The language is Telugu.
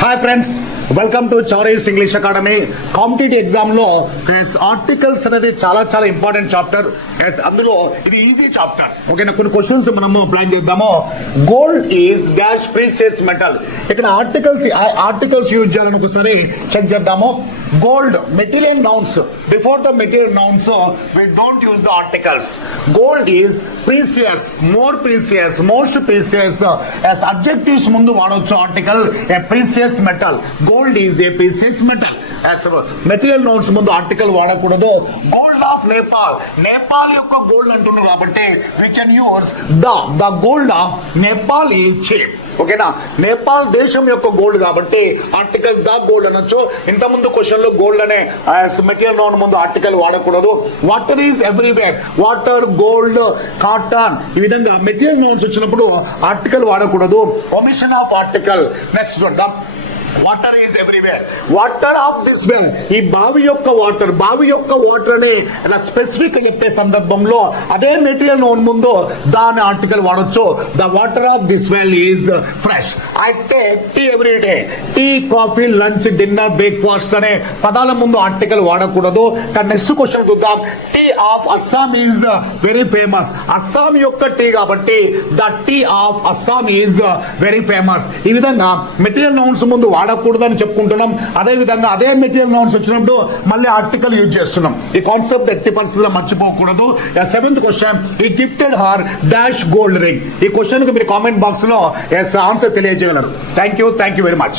Hi friends, welcome to Chowri's English academy. Competitive exam లో ఆర్టికల్స్ అనేది చాలా చాలా ఇంపార్టెంట్ చాప్టర్. అందులో ఇది ఈజీ చాప్టర్. ఓకేనా, కొన్ని క్వశ్చన్స్ మనము ప్లాన్ చేద్దాము. Gold is dash precious metal. ఇక్కడ ఆర్టికల్స్ యూజ్ చేయాలని ఒకసారి చెక్ చేద్దాము. Gold, material nouns. Before the material nouns, we don't use the articles. Gold is precious, more precious, most precious. As adjectives mundu vadochu article, a precious metal. Gold is a precious metal. As material nouns mundu article vadakudadu. Gold of Nepal. Nepal yokka gold antunnu kabatti we can use the gold of Nepal is cheap. ఓకేనా, నేపాల్ దేశం యొక్క గోల్డ్ కాబట్టి ఆర్టికల్ ద గోల్డ్ అనొచ్చు. ఇంత ముందు క్వశ్చన్ లో గోల్డ్ అనే మెటీరియల్ నౌన్ ముందు ఆర్టికల్ వాడకూడదు. Water is everywhere, water, gold, cotton, ఈ విధంగా మెటీరియల్ నౌన్స్ వచ్చినప్పుడు ఆర్టికల్ వాడకూడదు. Omission of article. నెక్స్ట్ చూద్దాం. Water is everywhere, water of this well. ఈ బావి యొక్క వాటర్ అని ఇలా స్పెసిఫిక్ చెప్పే సందర్భంలో అదే మెటీరియల్ నోన్ ముందు దాని ఆర్టికల్ వాడొచ్చు. The water of this well is fresh. I take tea every day. Tea, coffee, lunch, dinner, breakfast అనే పదాల ముందు ఆర్టికల్ వాడకూడదు. నెక్స్ట్ క్వశ్చన్ చూద్దాం. Tea of Assam is very famous. Assam యొక్క టీ కాబట్టి the tea of Assam is very famous. ఈ విధంగా మెటీరియల్ నౌన్స్ ముందు వాడకూడదని చెప్పుకుంటున్నాం. అదే విధంగా అదే మెటీరియల్ నౌన్స్ వచ్చినప్పుడు మళ్ళీ ఆర్టికల్ యూజ్ చేస్తున్నాం. ఈ కాన్సెప్ట్ ఎట్టి పరిస్థితుల్లో మర్చిపోకూడదు. సెవెంత్ క్వశ్చన్, ఈ gifted her dash gold ring. ఈ క్వశ్చన్ కి మీరు కామెంట్ బాక్స్ లో ఆన్సర్ తెలియజేయగలరు. Thank you very much.